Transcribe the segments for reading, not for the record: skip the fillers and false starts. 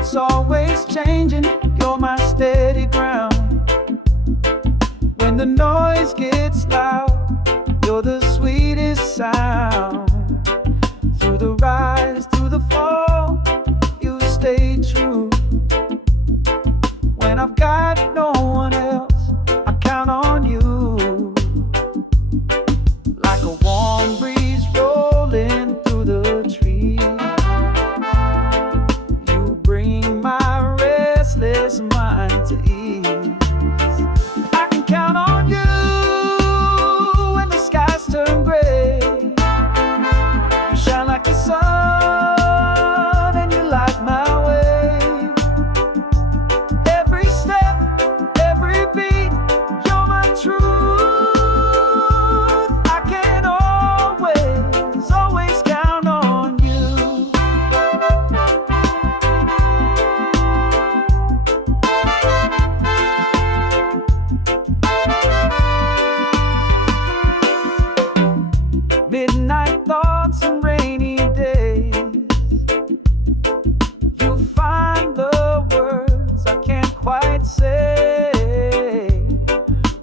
It's always changing, you're my steady ground. When the noise gets loud, you're the sweetest sound. Through the rise, through the fall, you stay true. When I've got no one else, I count on you. Like a warm breeze rolling through the trees, mind to ease. I can count on you when the skies turn gray. You shine like the sun and you light my way. Every step, every beat, you're my truth. I can always, always count on you. Midnight thoughts and rainy days, you find the words I can't quite say.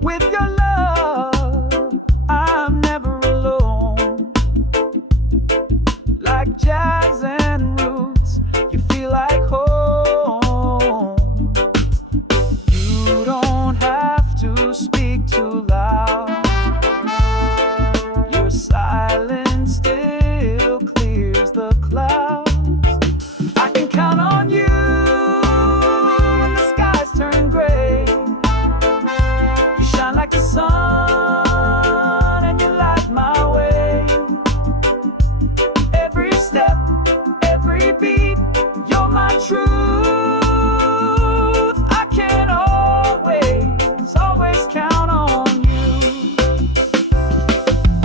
With your love, I'm never alone. Like jazz and roots, you feel like home. You don't have to speak too loud. Silence still clears the clouds. I can count on you when the skies turn gray. You shine like the sun and you light my way. Every step, every beat, you're my truth. I can always, always count on you.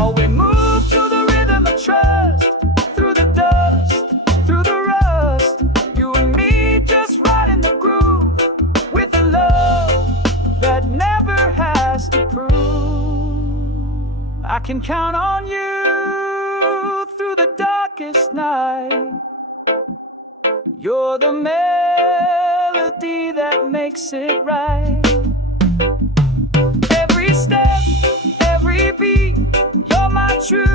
Oh, we move to the rhythm of trust, through the dust, through the rust. You and me just right in the groove, with a love that never has to prove. I can count on you through the darkest night. You're the melody that makes it right. Every step, every beat, you're my truth.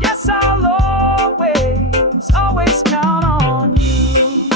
Yes, I'll always, always count on you.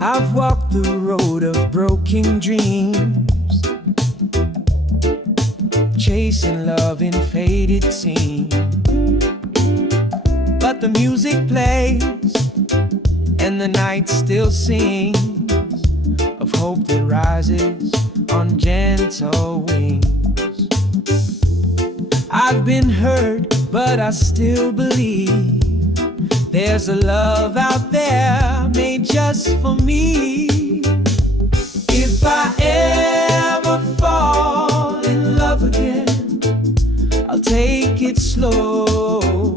I've walked the road of broken dreams, chasing love in faded scenes. But the music plays and the night still sings of hope that rises on gentle wings. I've been hurt, but I still believe there's a love out there made just for me. If I ever fall in love again, I'll take it slow,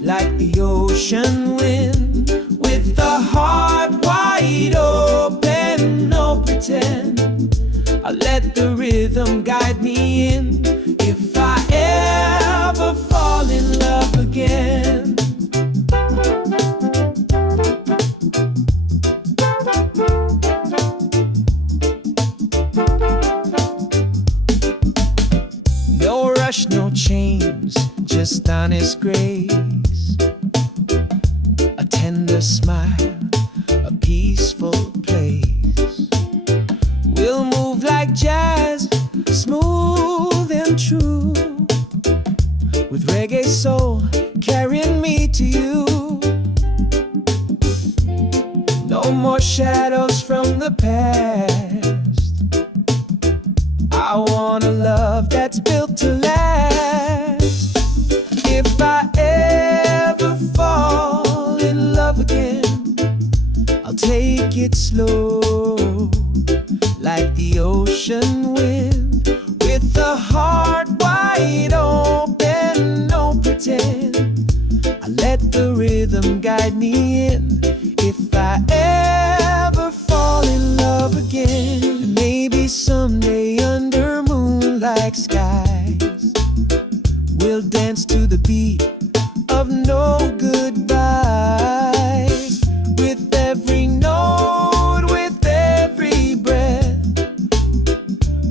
like the ocean wind, with a heart wide open, no pretend. I'll let the rhythm guide me in. If I ever fall in love again, honest grace, a tender smile, a peaceful place. We'll move like jazz, smooth and true, with reggae soul carrying me to you. No more shadows from the past. I want a love that's built to last. If I ever fall in love again, I'll take it slow, like the ocean wind, with a heart wide open, no pretend. I let the rhythm guide me in. If I ever fall in love again, maybe someday under moonlight skies, we'll dance to the beat of no goodbyes. With every note, with every breath,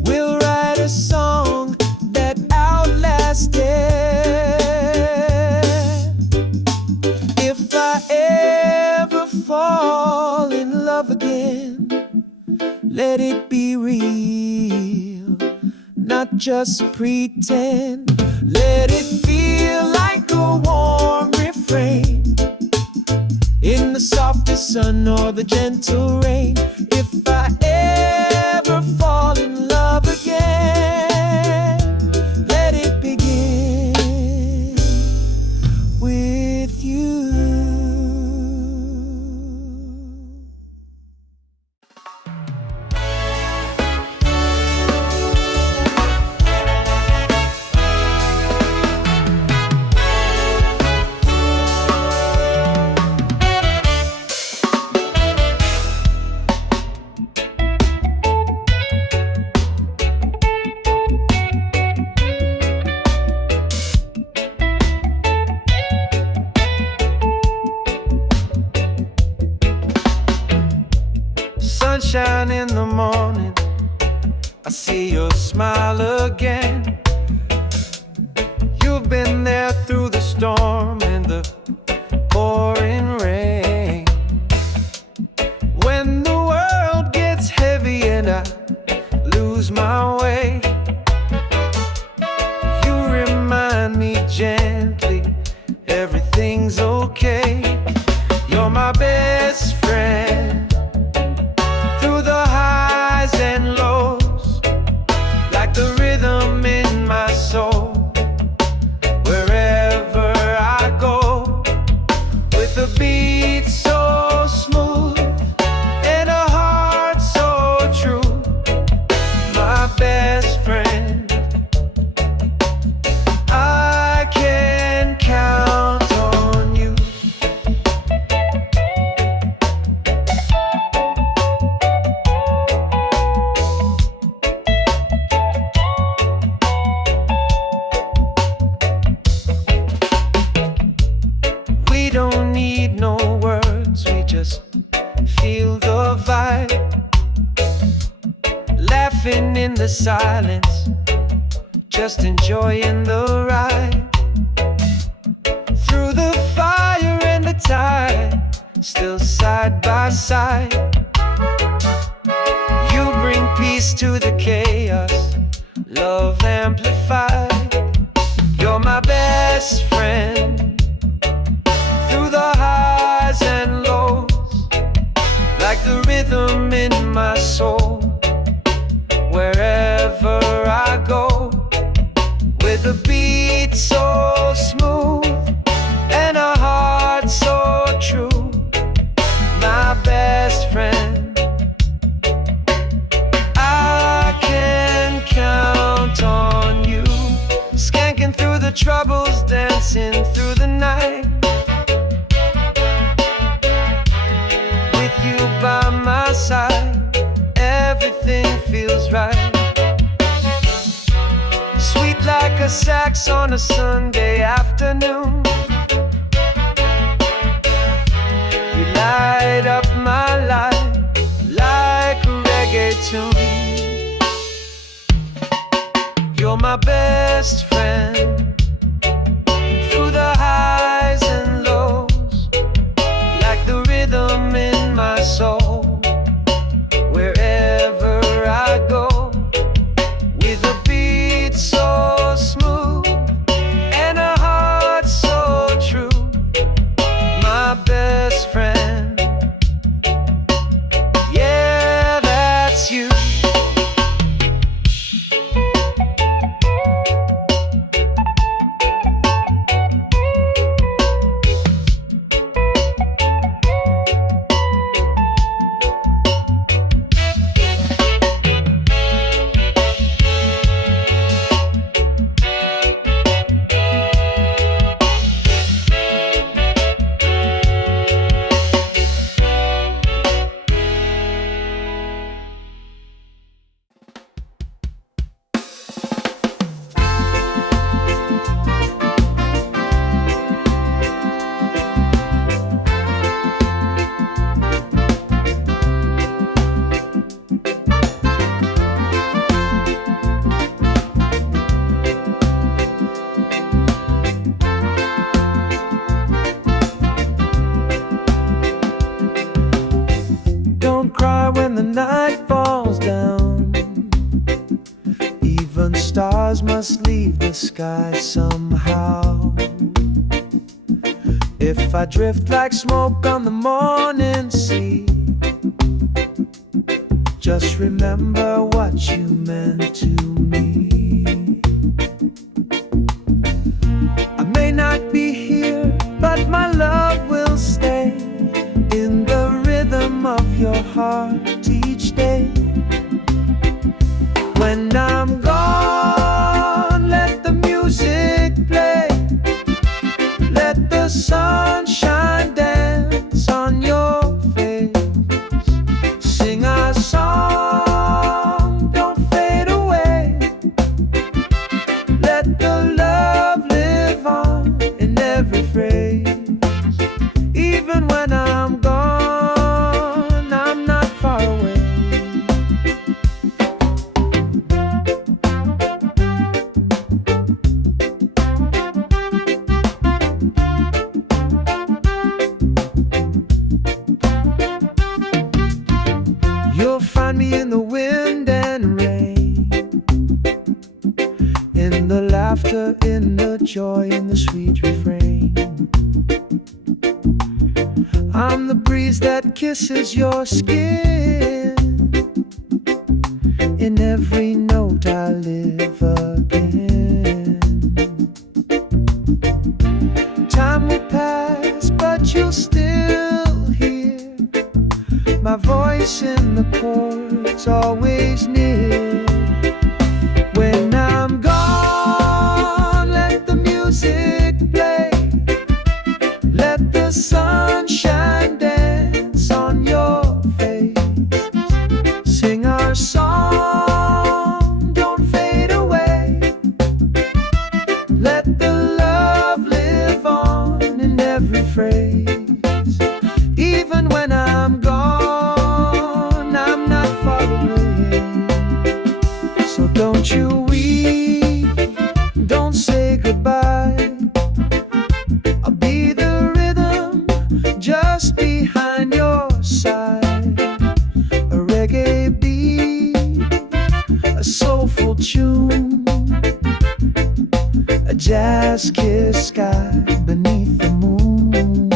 we'll write a song that outlasts death. If I ever fall in love again, let it be real, not just pretend. Let it feel like a warm refrain in the softest sun or the gentle rain. If I ever fall in love again, let it begin with you. Sunshine in the morning, I see your smile again. You've been there through the storm and the pouring rain. When the world gets heavy and I lose my way, you remind me gently everything's okay. You're my best friend, and lows, like the rhythm in my soul. Wherever I go, with a beat so smooth and a heart so true, my best friend, I can count on you. Don't need no words, we just feel the vibe, laughing in the silence, just enjoying the ride. Through the fire and the tide, still side by side. You bring peace to the chaos, love amplified. You're my best friend, the highs and lows, like the rhythm in my soul. Wherever I go, with a beat so smooth and a heart so true, my best friend, I can count on you. Skanking through the troubles, dancing through the night, you by my side, everything feels right. Sweet like a sax on a Sunday afternoon, you light up my life like a reggae tune. You're my best friend, don't cry when the night falls down. Even stars must leave the sky somehow. If I drift like smoke on the morning sea, just remember what you meant to me. I may not be here, but my love will stay in the rhythm of your heart each day. When I'm gone, let the music play. Let the sunshine dance on your face. Sing our song, don't fade away. Let the love live on in every phrase. Even when I'm gone, I'm not far away. You'll find me in the wind and rain, in the laughter, in the joy, in the sweet refrain. I'm the breeze that kisses your skin. In every note I live again. Time will pass, but you'll still hear my voice in the chords, always near. When I'm gone, let the music play. Let the sunshine dance on your face. Sing our song, don't fade away. Let the love live on in every phrase. Even when I'm gone, I'm not far away. So don't you weep, don't say goodbye. I'll be the rhythm just behind your side. A reggae beat, a soulful tune, a jazz kiss sky beneath the moon.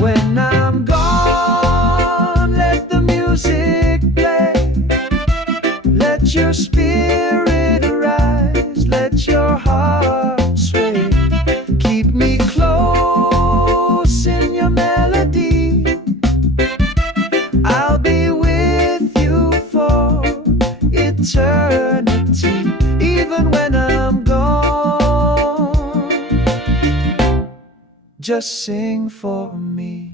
When I'm gone, let the music play. Let your spirit arise, let your heart sway. Keep me close in your melody. I'll be with you for eternity. Even when I'm gone, just sing for me.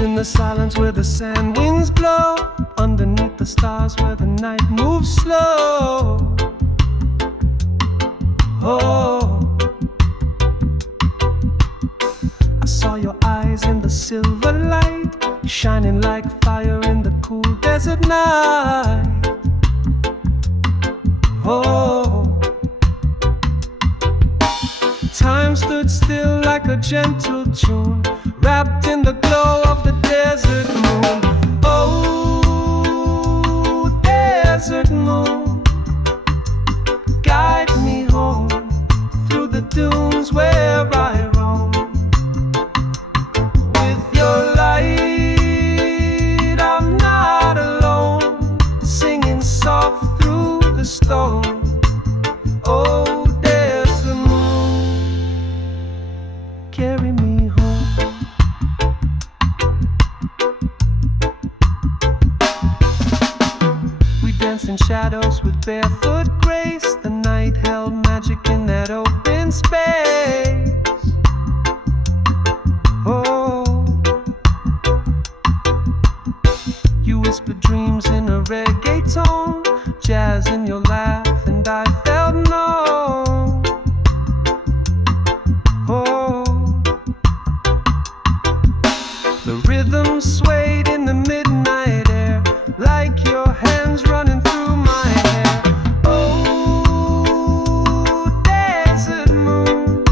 In the silence where the sand winds blow, underneath the stars where the night moves slow. Oh, I saw your eyes in the silver light, shining like fire in the cool desert night. Oh, time stood still like a gentle tune, wrapped in the glow of the desert moon. Oh, desert moon, guide me home through the dunes where I roam. With your light, I'm not alone, singing soft through the storm. moves with barefoot grace. The night held magic in that open space. Oh, you whispered dreams in a reggae tone, jazz in your laugh, and I felt no. Oh, the rhythm swayed in the midnight air, like your hands running through my hair. Oh, desert moon,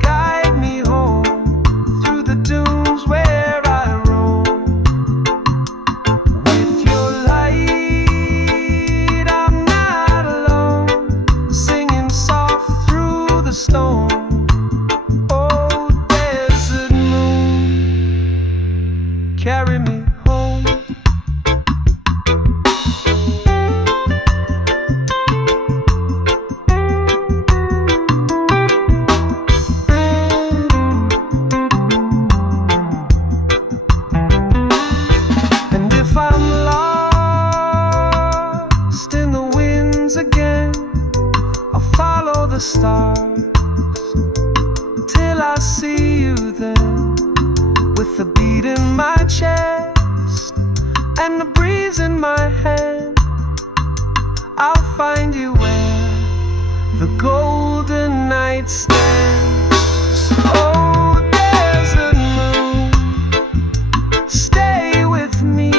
guide me home through the dunes where I roam. With your light, I'm not alone, singing soft through the storm. Oh, desert moon, carry me home. And if I'm lost in the winds again, I'll follow the stars till I see you then, with the beat in my chest and the breeze in my hand. I'll find you where the golden night stands. Oh, desert moon, stay with me,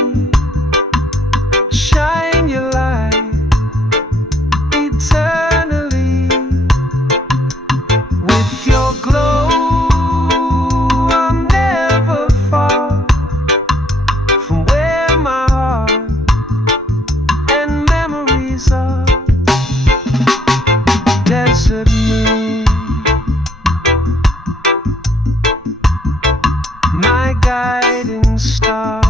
shine your light eternally. With your glow, I'm never far from where my heart and memories are. Desert moon, my guiding star.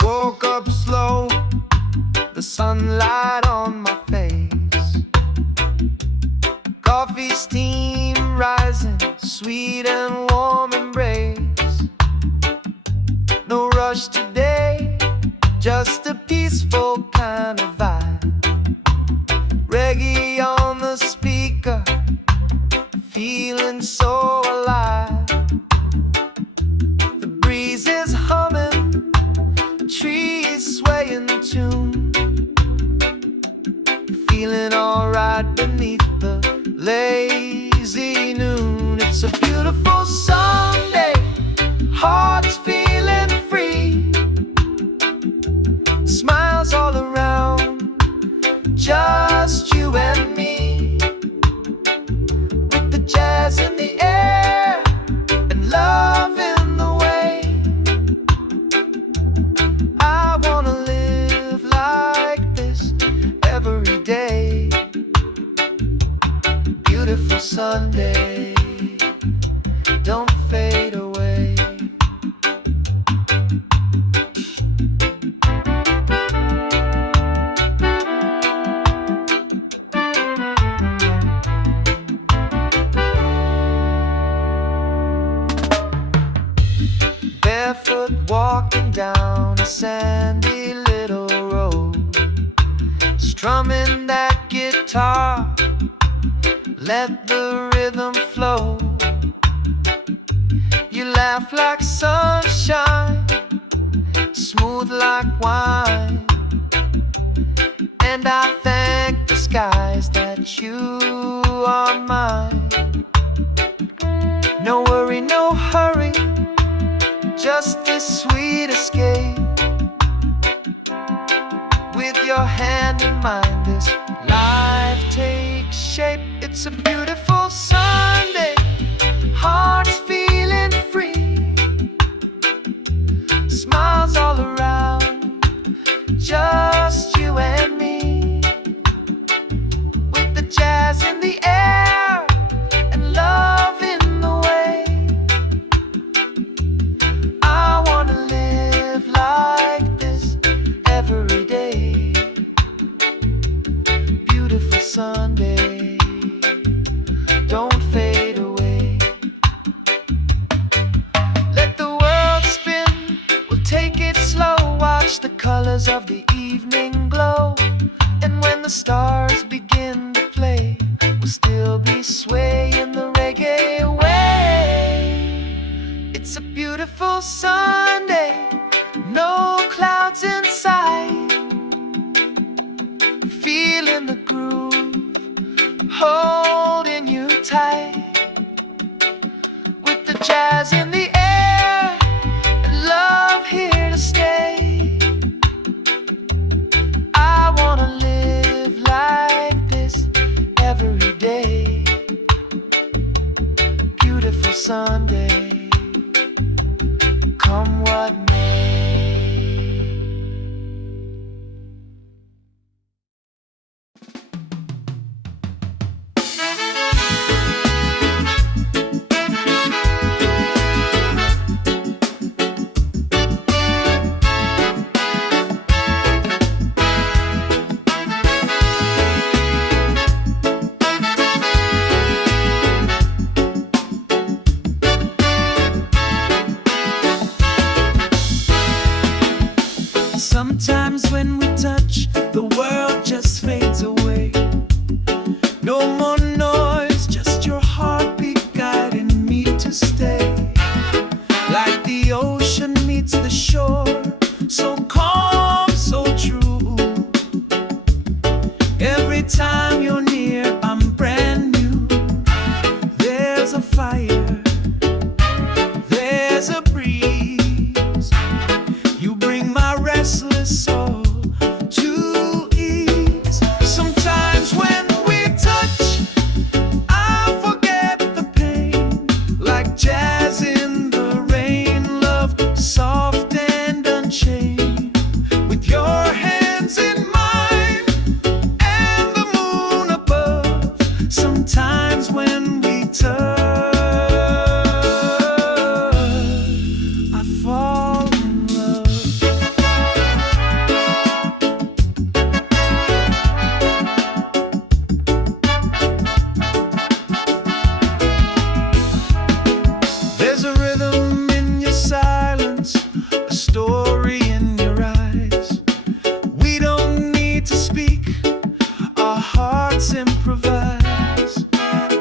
Woke up slow, the sunlight on my face, coffee steam rising, sweet and warm embrace. No rush today, just a peaceful kind of vibe. Reggae on the speaker, feeling so alive. The breeze is humming, trees sway in tune, feeling alright beneath the lazy noon. It's a beautiful Sunday, hearts feeling free, smiles all around, just you and me, with the jazz in the air and love in the way. I wanna live like this every day. Beautiful Sunday, don't fade away. Barefoot walking down a sandy little road, strumming that guitar, let the rhythm flow. You laugh like sunshine, smooth like wine, and I thank the skies that you are mine. No worry, no hurry, just this sweet escape. With your hand in mine, this life takes shape. It's a beautiful Sunday, heart colors of the evening glow. And when the stars begin to play, we'll still be swaying the reggae way. It's a beautiful Sunday, no clouds in sight. Feeling the groove, holding you tight. With the jazz in the air, and love here to stay. I wanna live like this every day. Beautiful Sunday, come what may. Sometimes when we touch, the world just fades away. No more noise, just your heartbeat guiding me to stay. Like the ocean meets the shore, so calm, so true. Every time you're near, I'm brand new. There's a fire, there's a breeze. You bring my restless soul to ease. Sometimes when we touch, I forget the pain. Like jazz in the rain, love soft and unchained. With your hands in mine and the moon above. Sometimes when we touch, I fall in love. There's a rhythm in your silence, a story in your eyes. We don't need to speak, our hearts improvise.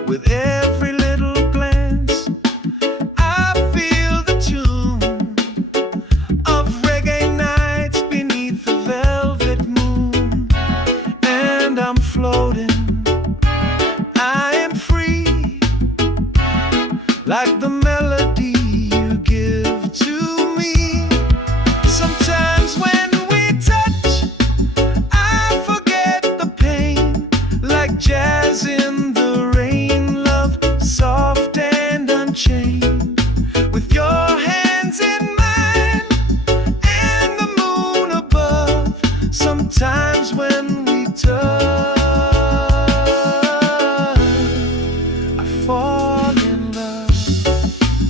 With every little glance, I feel the tune of reggae nights beneath the velvet moon. And I'm floating, I am free, like the melody you give to me. Sometimes when we touch, I forget the pain. Like jazz in the rain, love soft and unchained. With your hands in mine and the moon above. Sometimes when we touch, I fall in love.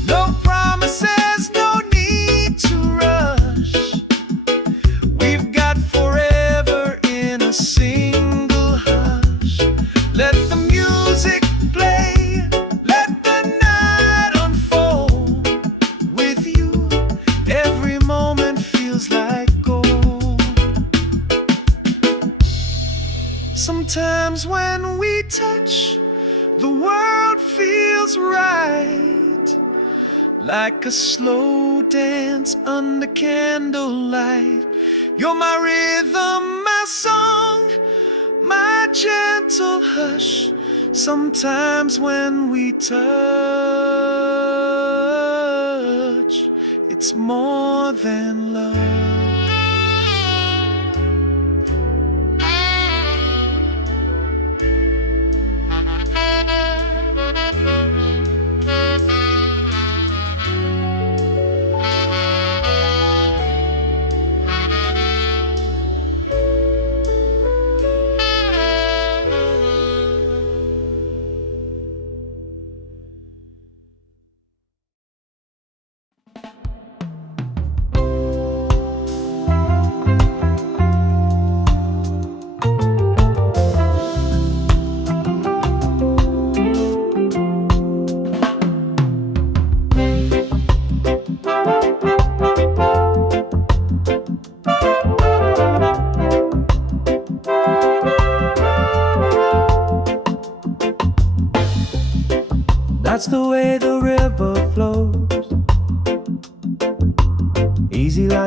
No promises, no need to rush. We've got forever in a single hush. Let the music play, let the night unfold. With you, every moment feels like gold. Sometimes when we touch, the world feels right. Like a slow dance under candlelight. You're my rhythm, my song, my gentle hush. Sometimes when we touch, it's more than love.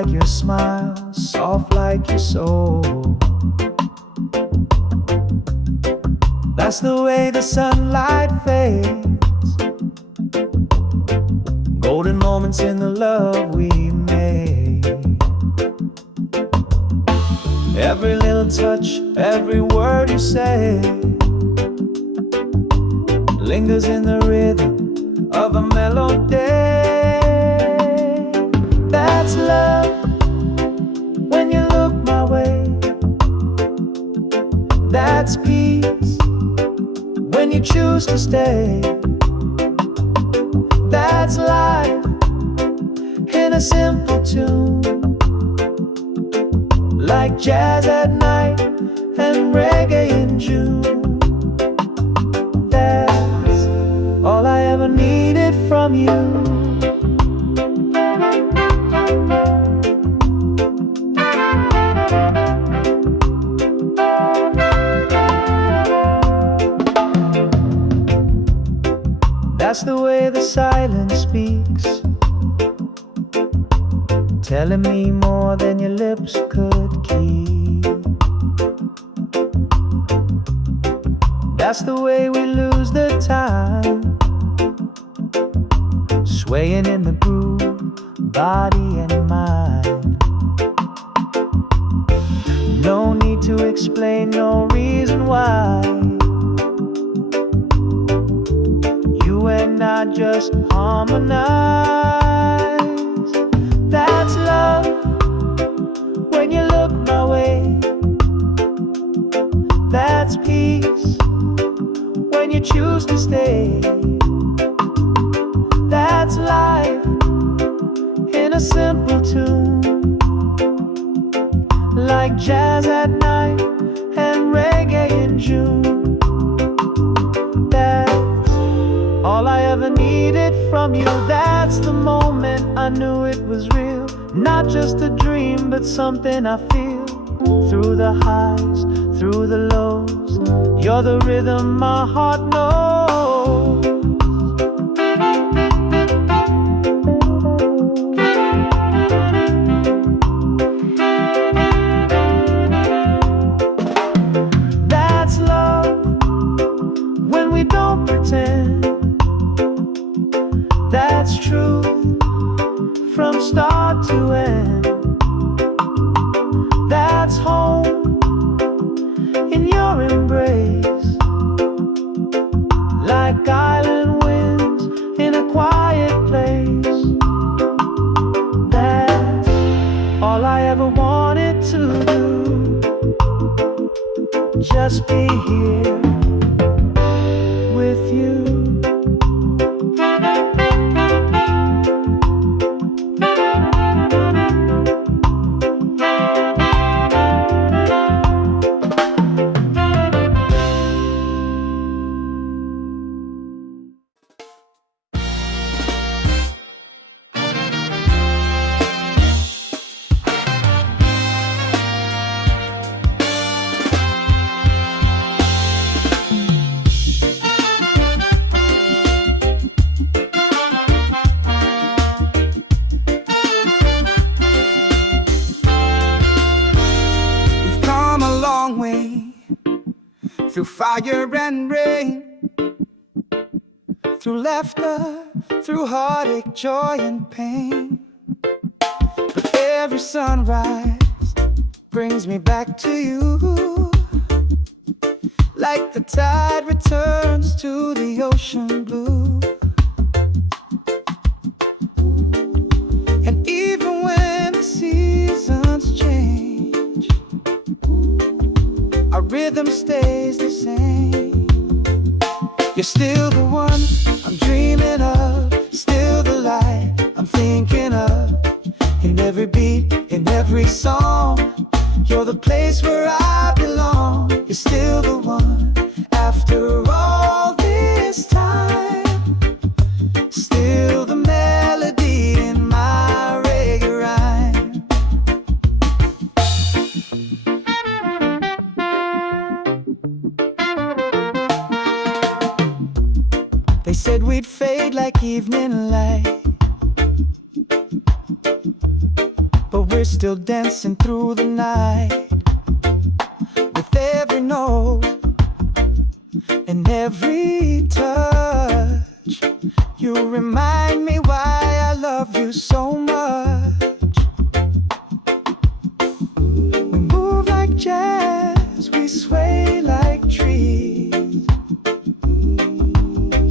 like your smile, soft like your soul. That's the way the sunlight fades, golden moments in the love we made. Every little touch, every word you say lingers in the rhythm of a melody. That's love when you look my way. That's peace when you choose to stay. That's life in a simple tune, like jazz at night and reggae in June. That's all I ever needed from you. That's the way the silence speaks, telling me more than your lips could keep. That's the way we lose the time, swaying in the groove, body and mind. No need to explain, no reason why. You and I just harmonize. That's love when you look my way. That's peace when you choose to stay. That's life in a simple tune, like jazz at night and reggae in June. That's all I ever needed from you. That's the moment I knew it was real, not just a dream, but something I feel. Through the highs, through the lows, you're the rhythm my heart knows. That's love when we don't pretend. That's truth from start to end. That's home in your embrace, like island winds in a quiet place. That's all I ever wanted to do, just be here with you. Through fire and rain, through laughter, through heartache, joy and pain. But every sunrise brings me back to you, like the tide returns to the ocean blue. And even when the seasons change, our rhythm stays the same. You're still the one I'm dreaming of, still the light I'm thinking of. In every beat, in every song, you're the place where I belong. You're still the one after all this time, still the melody in my reggae rhyme. They said we'd fade like evening light, but we're still dancing through the night. With every note and every touch, you remind me why I love you so much. We move like jazz, we sway like trees.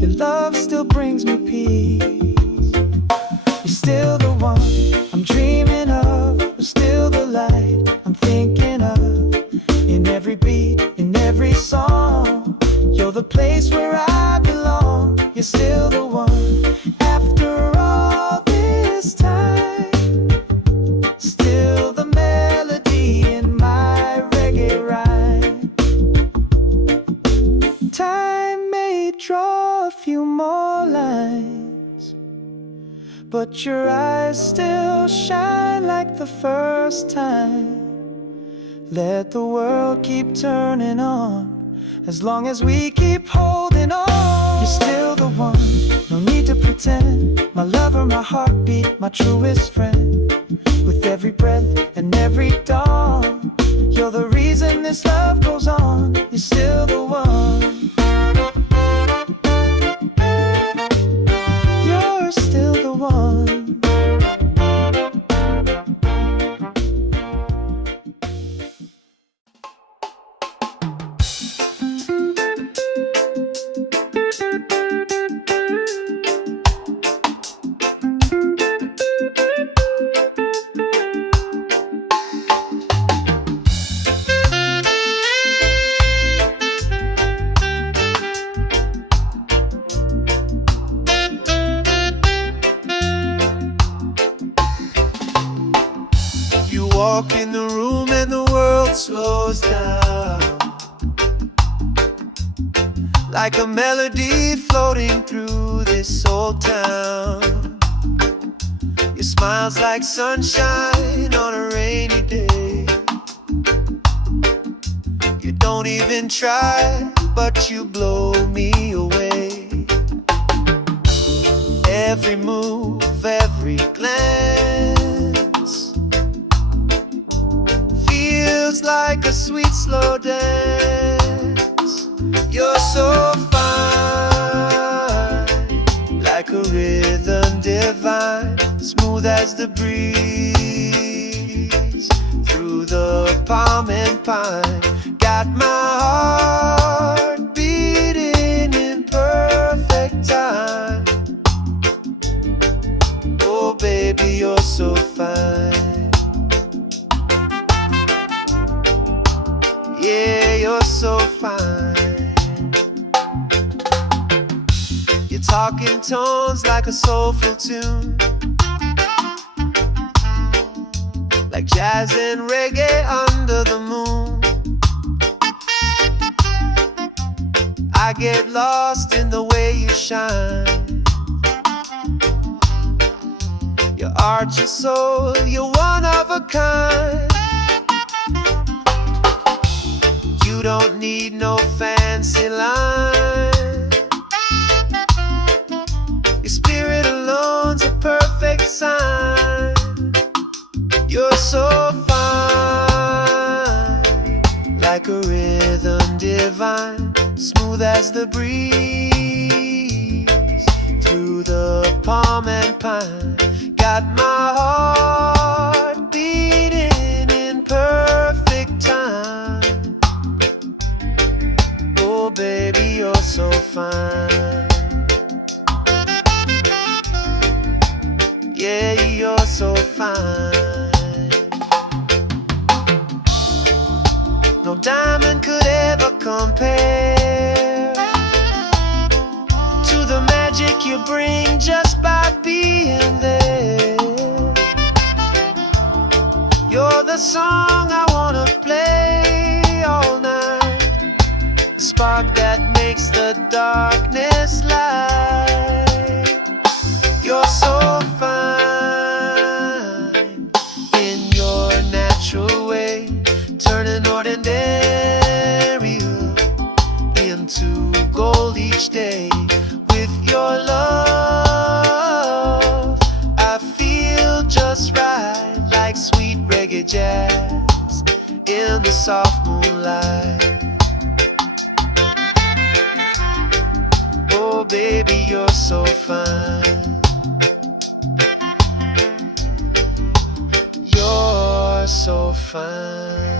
Your love still brings me peace. You're still the one I'm dreaming of. You're still the light I'm thinking of. In every beat, in every song, you're the place where I belong. You're still the one. After all this time, still the melody in my reggae rhyme. Time may draw a few more lines, but your eyes still shine like the first time. Let the world keep turning on, as long as we keep holding on. You're still the one, no need to pretend. My lover, my heartbeat, my truest friend. With every breath and every dawn, you're the reason this love goes on. You're still the one. You're still the one. Walk in the room and the world slows down, like a melody floating through this old town. Your smile's like sunshine on a rainy day. You don't even try, but you blow me away. Every move, every glance feels like a sweet slow dance. You're so fine, like a rhythm divine, smooth as the breeze through the palm and pine. Got my heart beating in perfect time. Oh baby, you're so fine. Yeah, you're so fine. You're talking tones like a soulful tune, like jazz and reggae under the moon. I get lost in the way you shine. Your art, your soul, you're one of a kind. You don't need no fancy line. Your spirit alone's a perfect sign. You're so fine, like a rhythm divine, smooth as the breeze through the palm and pine. Got my heart beating in perfect time. Oh baby, you're so fine. Yeah, you're so fine. No diamond could ever compare to the magic you bring just by being there. You're the song I wanna play all night, the spark that makes the darkness light. You're so fine in your natural way, turning ordinary into gold each day. With your love, I feel just right, like sweet reggae jazz in the soft moonlight. Oh baby, you're so fine. You're so fine.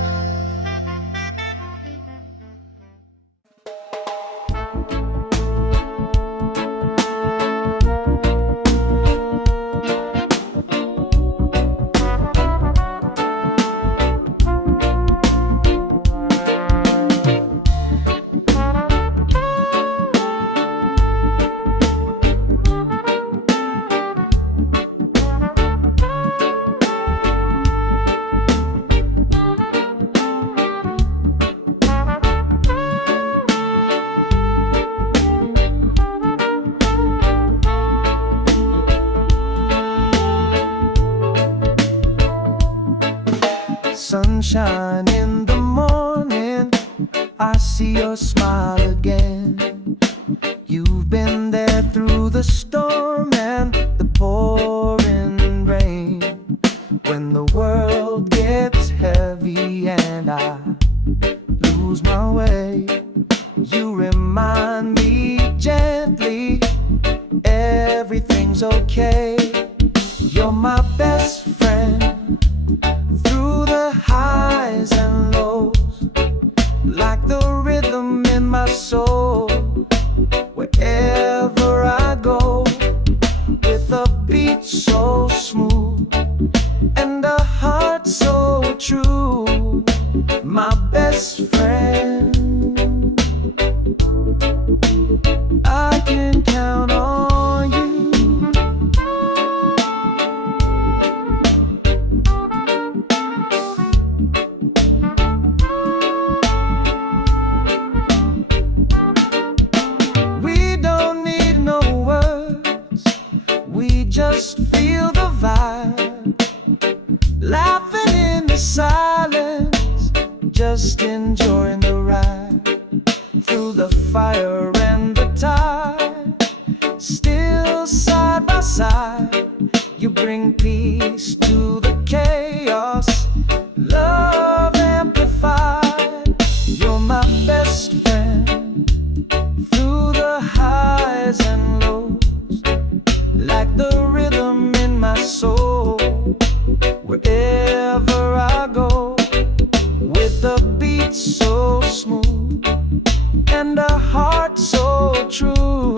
Sunshine in the morning, I see your smile again. You've been there through the storm and the pouring rain. When the world gets heavy and I lose my way, you remind me gently everything's okay. You're my best friend through the highs and lows, like the rhythm in my soul. Wherever I go, with a beat so smooth and a heart so true, my best friend, I can count on you. Just feel the vibe, laughing in the silence, just enjoying the ride through the fire and the tide. Still side by side, you bring peace to the chaos, love amplified. You're my best friend through the highs and lows, like the rhythm in my soul. Wherever I go, with a beat so smooth and a heart so true,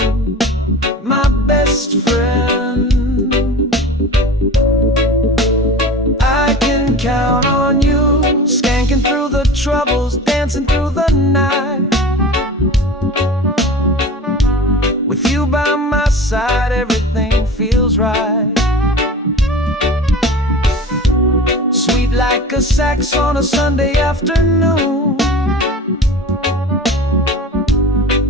my best friend, I can count on you. Skanking through the troubles, dancing through the night, with you by my side, everything feels right. Sweet like a sax on a Sunday afternoon,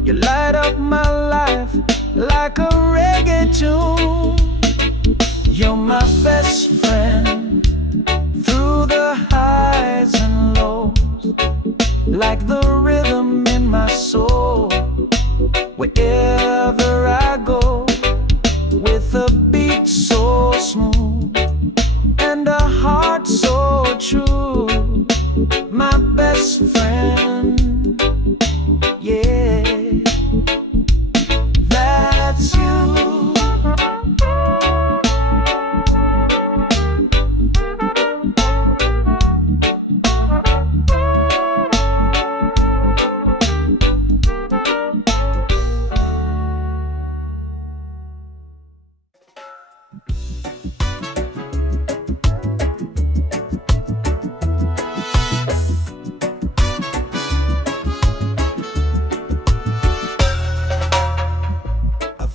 you light up my life like a reggae tune. You're my best friend through the highs and lows, like the rhythm in my soul. Wherever I go, with a beat so smooth and a heart so true, my best friend, yeah, that's you.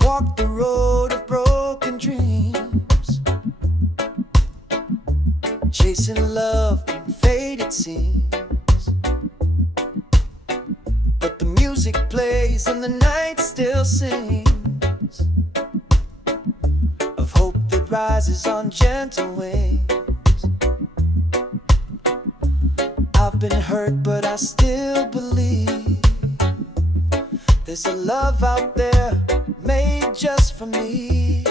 Walk the road of broken dreams, chasing love from faded scenes. But the music plays and the night still sings of hope that rises on gentle wings. I've been hurt, but I still believe there's a love out there made just for me.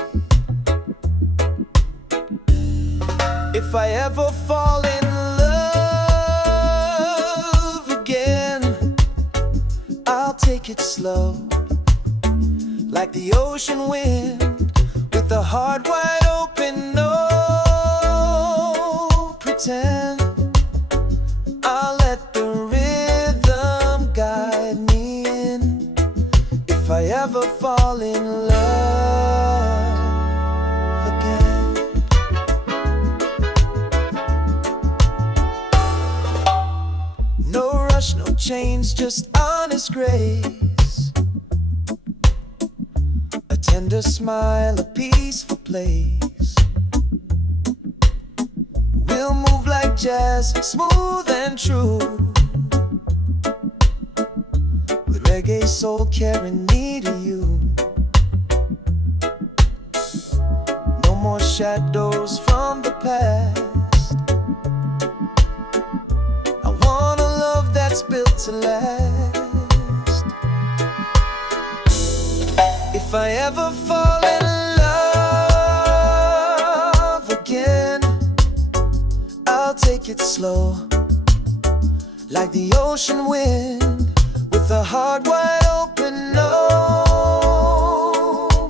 If I ever fall in it slow, like the ocean wind, with a heart wide open. No pretend, I'll let the rhythm guide me in. If I ever fall in love again. No rush, no change, just honest grace. A tender smile, a peaceful place. We'll move like jazz, smooth and true, with reggae soul carrying me to you. No more shadows from the past. I want a love that's built to last. If I ever fall in love again, I'll take it slow, like the ocean wind, with a heart wide open. No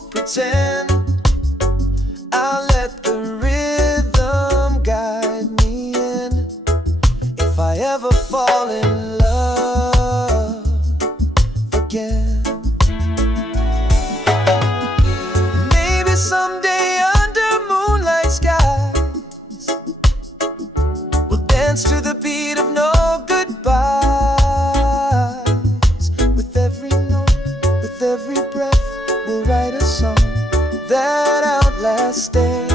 pretend, I'll let the rhythm guide me in. If I ever fall in love again. Maybe someday under moonlight skies, we'll dance to the beat of no goodbyes. With every note, with every breath, we'll write a song that outlasts day.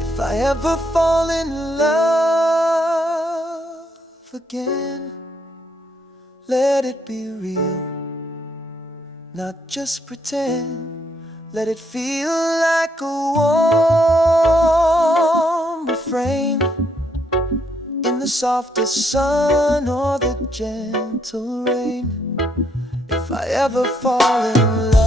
If I ever fall in love again, let it be real, not just pretend. Let it feel like a warm refrain in the softest sun or the gentle rain. If I ever fall in love